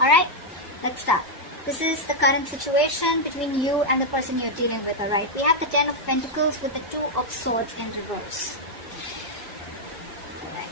Alright, let's start. This is the current situation between you and the person you're dealing with, alright? We have the 10 of Pentacles with the 2 of Swords in reverse.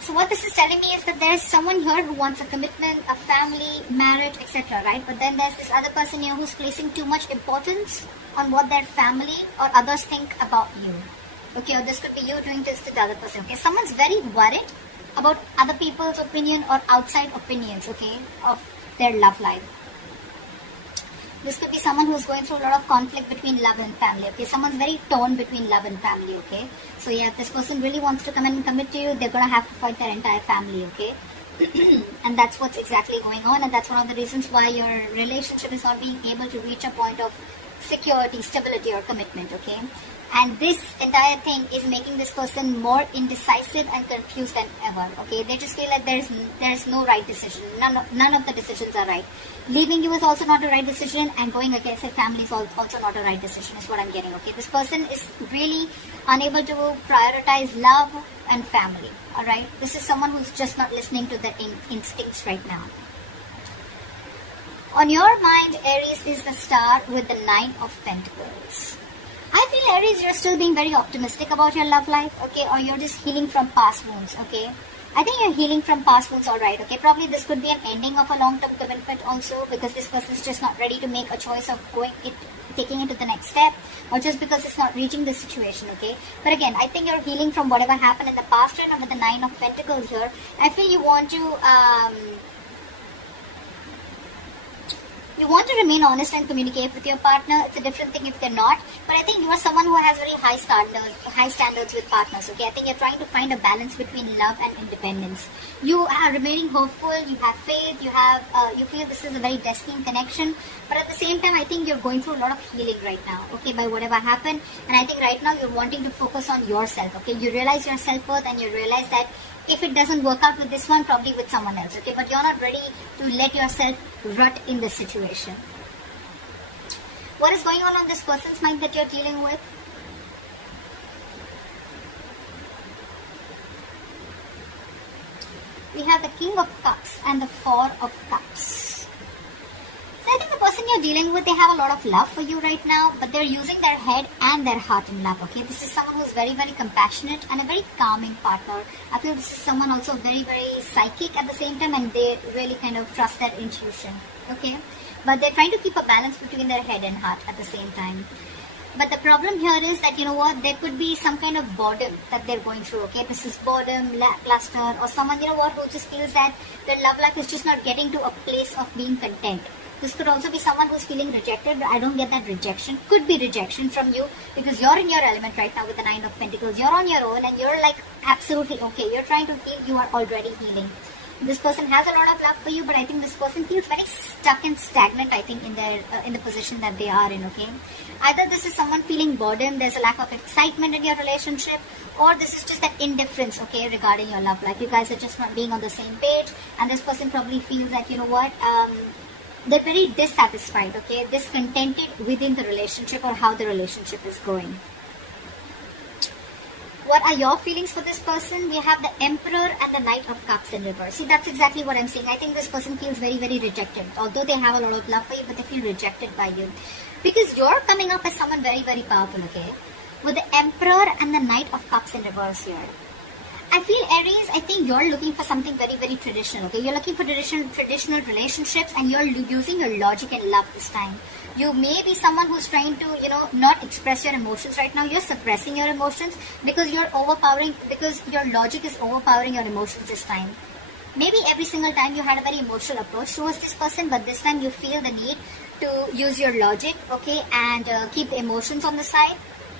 So what this is telling me is that there's someone here who wants a commitment, a family, marriage, etc., right? But then there's this other person here who's placing too much importance on what their family or others think about you. Okay, or this could be you doing this to the other person. Okay, someone's very worried about other people's opinion or outside opinions, okay, of their love life. This could be someone who's going through a lot of conflict between love and family, okay? Someone's very torn between love and family, okay? So yeah, if this person really wants to come and commit to you, they're going to have to fight their entire family, okay? And that's what's exactly going on, and that's one of the reasons why your relationship is not being able to reach a point of security, stability, or commitment, okay? And this entire thing is making this person more indecisive and confused than ever, okay? They just feel like there's no right decision. None of the decisions are right. Leaving you is also not a right decision, and going against their family is also not a right decision, is what I'm getting, okay? This person is really unable to prioritize love and family, alright? This is someone who's just not listening to their instincts right now. On your mind, Aries is the star with the 9 of Pentacles. I feel, Aries, you're still being very optimistic about your love life, okay? Or you're just healing from past wounds, okay? I think you're healing from past wounds, alright, okay? Probably this could be an ending of a long-term commitment also, because this person is just not ready to make a choice of taking it to the next step, or just because it's not reaching the situation, okay? But again, I think you're healing from whatever happened in the past, and with the 9 of Pentacles here, I feel you want to remain honest and communicate with your partner. It's a different thing if they're not. But I think you are someone who has very high standards with partners. Okay, I think you're trying to find a balance between love and independence. You are remaining hopeful. You have faith. You feel this is a very destined connection. But at the same time, I think you're going through a lot of healing right now. Okay, by whatever happened. And I think right now you're wanting to focus on yourself. Okay, you realize your self-worth, and you realize that if it doesn't work out with this one, probably with someone else, okay? But you're not ready to let yourself rut in this situation. What is going on this person's mind that you're dealing with? We have the King of Cups and the 4 of Cups. So I think the person you're dealing with, they have a lot of love for you right now, but they're using their head and their heart in love, okay? This is someone who's very, very compassionate and a very calming partner. I feel this is someone also very, very psychic at the same time, and they really kind of trust their intuition, okay? But they're trying to keep a balance between their head and heart at the same time. But the problem here is that, you know what, there could be some kind of boredom that they're going through, okay? This is boredom, lackluster, or someone, you know what, who just feels that their love life is just not getting to a place of being content. This could also be someone who's feeling rejected, but I don't get that rejection. Could be rejection from you, because you're in your element right now with the 9 of Pentacles. You're on your own, and you're like absolutely okay. You're trying to heal. You are already healing. This person has a lot of love for you, but I think this person feels very stuck and stagnant, I think, in the position that they are in, okay? Either this is someone feeling boredom, there's a lack of excitement in your relationship, or this is just that indifference, okay, regarding your love life. You guys are just not being on the same page, and this person probably feels that, you know what, they're very dissatisfied, okay, discontented within the relationship or how the relationship is going. What are your feelings for this person? We have the Emperor and the Knight of Cups in reverse. See, that's exactly what I'm saying. I think this person feels very, very rejected. Although they have a lot of love for you, but they feel rejected by you. Because you're coming up as someone very, very powerful, okay? With the Emperor and the Knight of Cups in reverse here. I feel, Aries, I think you're looking for something very, very traditional, okay? You're looking for traditional relationships, and you're using your logic and love this time. You may be someone who's trying to, you know, not express your emotions right now. You're suppressing your emotions because your logic is overpowering your emotions this time. Maybe every single time you had a very emotional approach towards this person, but this time you feel the need to use your logic, okay, and keep the emotions on the side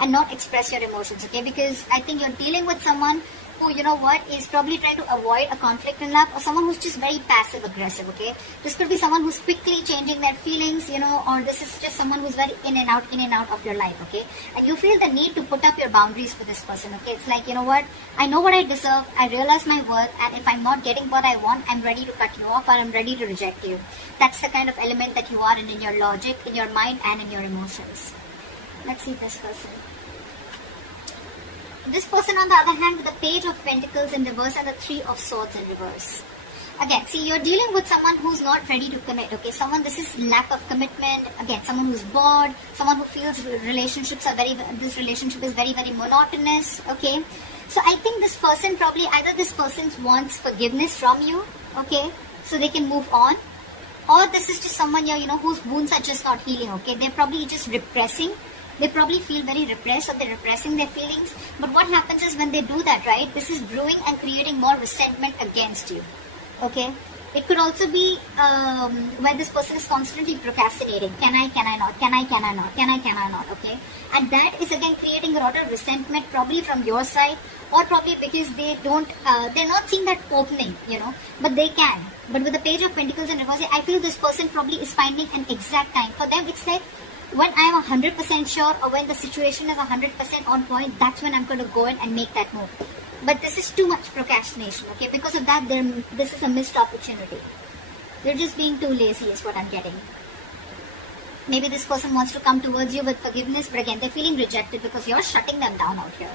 and not express your emotions, okay? Because I think you're dealing with someone who, you know what, is probably trying to avoid a conflict in love, or someone who's just very passive aggressive, okay? This could be someone who's quickly changing their feelings, you know, or this is just someone who's very in and out of your life, okay? And you feel the need to put up your boundaries for this person, okay? It's like, you know what, I know what I deserve, I realize my worth, and if I'm not getting what I want, I'm ready to cut you off, or I'm ready to reject you. That's the kind of element that you are in your logic, in your mind, and in your emotions. Let's see this person. This person, on the other hand, with the Page of Pentacles in reverse and the 3 of Swords in reverse. Again, see, you're dealing with someone who's not ready to commit, okay? Someone, this is lack of commitment. Again, someone who's bored, someone who feels this relationship is very, very monotonous, okay? So I think this person probably, either this person wants forgiveness from you, okay? So they can move on. Or this is just someone here, whose wounds are just not healing, okay? They're probably just repressing. They probably feel very repressed, or they're repressing their feelings. But what happens is when they do that, right, this is brewing and creating more resentment against you. Okay, it could also be where this person is constantly procrastinating. Can I not? Can I not? Okay, and that is again creating a lot of resentment, probably from your side, or probably because they're not seeing that opening, but they can. But with the Page of Pentacles and reverse, I feel this person probably is finding an exact time. For them, it's like when I'm 100% sure, or when the situation is 100% on point, that's when I'm going to go in and make that move. But this is too much procrastination, okay? Because of that, this is a missed opportunity. They're just being too lazy is what I'm getting. Maybe this person wants to come towards you with forgiveness, but again, they're feeling rejected because you're shutting them down out here.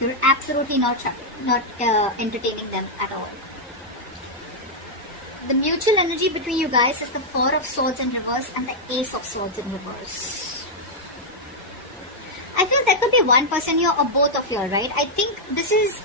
You're absolutely not entertaining them at all. The mutual energy between you guys is the Four of Swords in reverse and the Ace of Swords in reverse. I feel there could be one person here or both of you, right? I think this is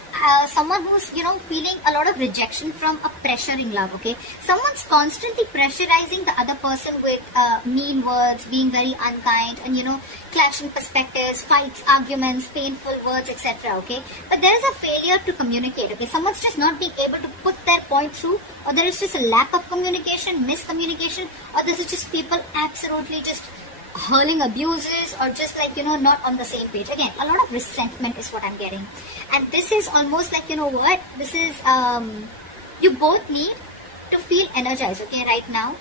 someone who's, feeling a lot of rejection from a pressure in love, okay? Someone's constantly pressurizing the other person with mean words, being very unkind, and, clashing perspectives, fights, arguments, painful words, etc., okay? But there is a failure to communicate, okay? Someone's just not being able to put their point through, or there is just a lack of communication, miscommunication, or this is just people absolutely just hurling abuses, or just like, not on the same page. Again, a lot of resentment is what I'm getting. And this is almost like, this is, you both need to feel energized, okay, right now.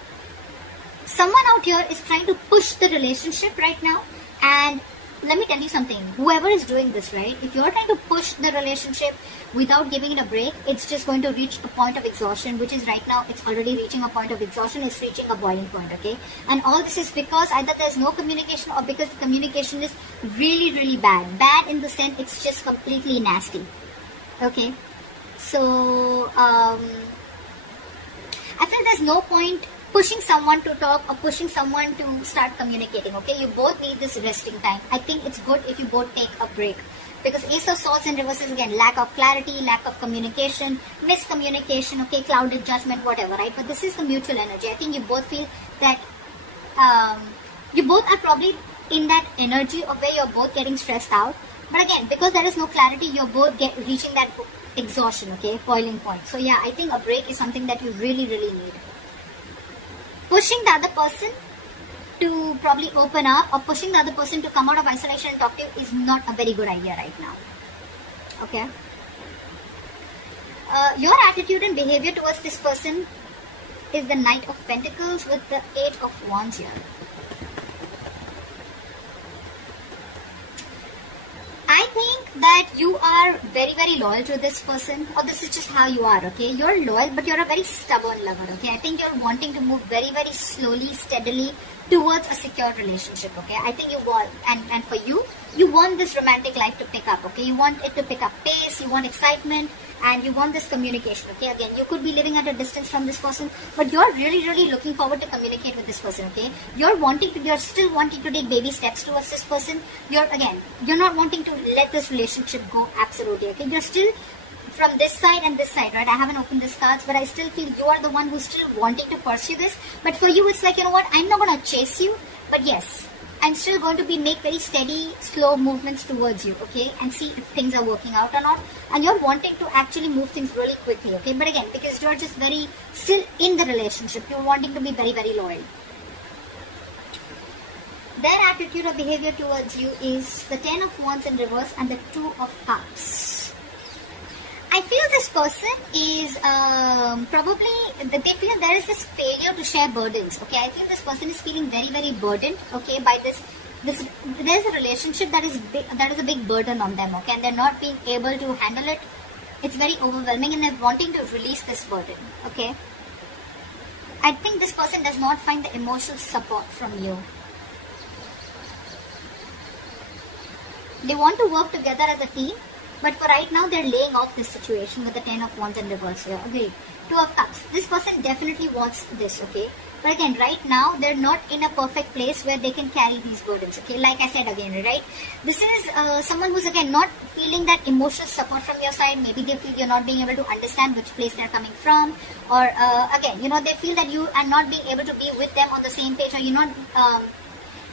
Someone out here is trying to push the relationship right now. And let me tell you something, whoever is doing this, right, if you're trying to push the relationship without giving it a break, it's just going to reach a point of exhaustion, which is right now, it's already reaching a point of exhaustion, it's reaching a boiling point, okay? And all this is because either there's no communication, or because the communication is really, really bad. Bad in the sense it's just completely nasty, okay? So, I feel there's no point pushing someone to talk or pushing someone to start communicating, okay? You both need this resting time. I think it's good if you both take a break. Because Ace of Swords in reverse is again lack of clarity, lack of communication, miscommunication, okay, clouded judgment, whatever, right? But this is the mutual energy. I think you both feel that you both are probably in that energy of where you're both getting stressed out. But again, because there is no clarity, you're both reaching that exhaustion, okay, boiling point. So yeah, I think a break is something that you really, really need. Pushing the other person to probably open up, or pushing the other person to come out of isolation and talk to you is not a very good idea right now. Okay? Your attitude and behavior towards this person is the Knight of Pentacles with the Eight of Wands here. I think that you are very, very loyal to this person, or this is just how you are, okay? You're loyal, but you're a very stubborn lover, okay? I think you're wanting to move very, very slowly, steadily towards a secure relationship, okay? I think you want, and for you, you want this romantic life to pick up, okay? You want it to pick up pace, you want excitement, and you want this communication, okay? Again, you could be living at a distance from this person, but you're really, really looking forward to communicate with this person, okay? You're still wanting to take baby steps towards this person. You're not wanting to let this relationship go absolutely, okay? You're still from this side and this side, right? I haven't opened these cards, but I still feel you are the one who's still wanting to pursue this. But for you, it's like, you know what? I'm not going to chase you, but yes, I'm still going to make very steady, slow movements towards you, okay? And see if things are working out or not. And you're wanting to actually move things really quickly, okay? But again, because you're just very still in the relationship, you're wanting to be very, very loyal. Their attitude or behavior towards you is the Ten of Wands in reverse and the Two of Cups. I feel this person is they feel there is this failure to share burdens, okay? I feel this person is feeling very, very burdened, okay, by this there's a relationship that is a big burden on them, okay, and they're not being able to handle it. It's very overwhelming and they're wanting to release this burden, okay? I think this person does not find the emotional support from you. They want to work together as a team, but for right now, they're laying off this situation with the Ten of Wands in reverse here. Agreed. Two of Cups. This person definitely wants this, okay? But again, right now, they're not in a perfect place where they can carry these burdens, okay? Like I said again, right? This is someone who's, again, not feeling that emotional support from your side. Maybe they feel you're not being able to understand which place they're coming from. Or, again, they feel that you are not being able to be with them on the same page, or you're not...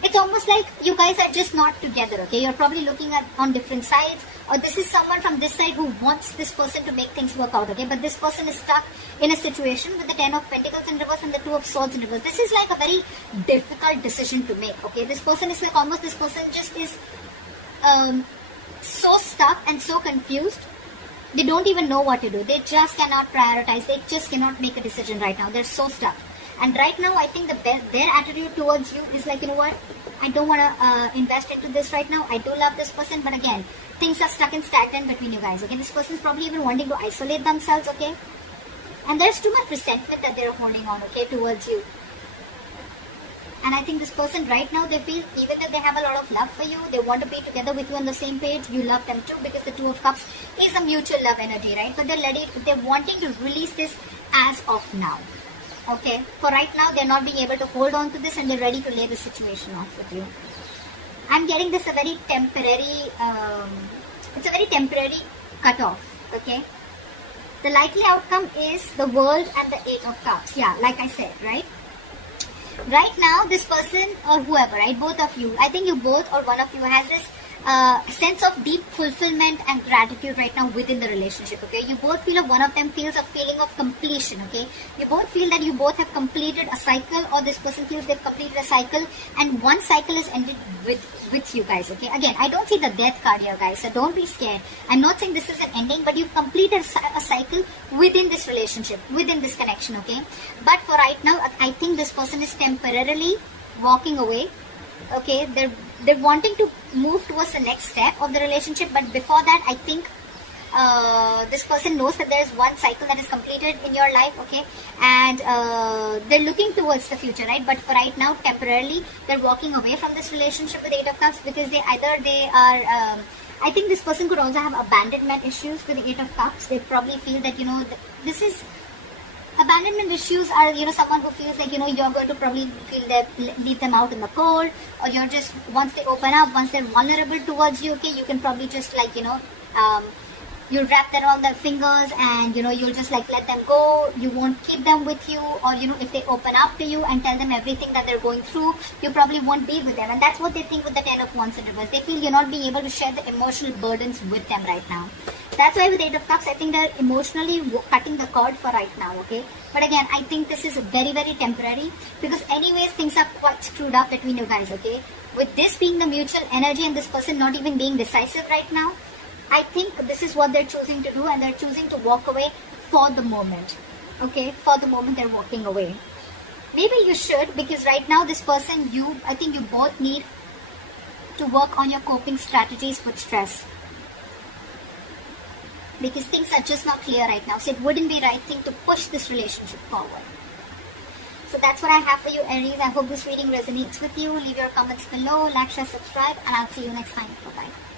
it's almost like you guys are just not together, okay? You're probably looking at on different sides, or this is someone from this side who wants this person to make things work out, okay? But this person is stuck in a situation with the 10 of Pentacles in reverse and the 2 of Swords in reverse. This is like a very difficult decision to make, okay? This person is like almost, this person just is so stuck and so confused. They don't even know what to do. They just cannot prioritize. They just cannot make a decision right now. They're so stuck. And right now, I think their attitude towards you is like, you know what, I don't want to invest into this right now. I do love this person, but again, things are stuck and stagnant between you guys, okay? This person is probably even wanting to isolate themselves, okay? And there's too much resentment that they're holding on, okay, towards you. And I think this person right now, they feel, even though they have a lot of love for you, they want to be together with you on the same page, you love them too, because the 2 of Cups is a mutual love energy, right? But they're wanting to release this as of now. Okay, for right now, they're not being able to hold on to this, and they're ready to lay the situation off with you. I'm getting this a very temporary, it's a very temporary cutoff, okay? The likely outcome is the World and the 8 of Cups. Yeah, like I said, right? Right now, this person or whoever, right, both of you, I think you both or one of you has this sense of deep fulfillment and gratitude right now within the relationship, okay? You both feel, or one of them feels a feeling of completion, okay? You both feel that you both have completed a cycle, or this person feels they've completed a cycle, and one cycle is ended with you guys, okay? Again, I don't see the death card here, guys, so don't be scared. I'm not saying this is an ending, but you've completed a cycle within this relationship, within this connection, okay? But for right now, I think this person is temporarily walking away, okay? They're wanting to move towards the next step of the relationship, but before that, I think this person knows that there is one cycle that is completed in your life, okay? And they're looking towards the future, right? But for right now, temporarily, they're walking away from this relationship with 8 of Cups, because they are I think this person could also have abandonment issues with the 8 of Cups. They probably feel that, this is... Abandonment issues are, someone who feels like, you're going to probably feel that leave them out in the cold, or you're just, once they open up, once they're vulnerable towards you, okay, you can probably just like, you'll wrap them on their fingers, and, you'll just like let them go. You won't keep them with you, or, if they open up to you and tell them everything that they're going through, you probably won't be with them. And that's what they think with the 10 of Wands in reverse. They feel you're not being able to share the emotional burdens with them right now. That's why with 8 of Cups, I think they're emotionally cutting the cord for right now, okay? But again, I think this is very, very temporary, because anyways, things are quite screwed up between you guys, okay? With this being the mutual energy and this person not even being decisive right now, I think this is what they're choosing to do, and they're choosing to walk away for the moment, okay? For the moment, they're walking away. Maybe you should, because right now, this person, I think you both need to work on your coping strategies with stress, because things are just not clear right now. So it wouldn't be right thing to push this relationship forward. So that's what I have for you, Aries. I hope this reading resonates with you. Leave your comments below, like, share, subscribe, and I'll see you next time. Bye-bye.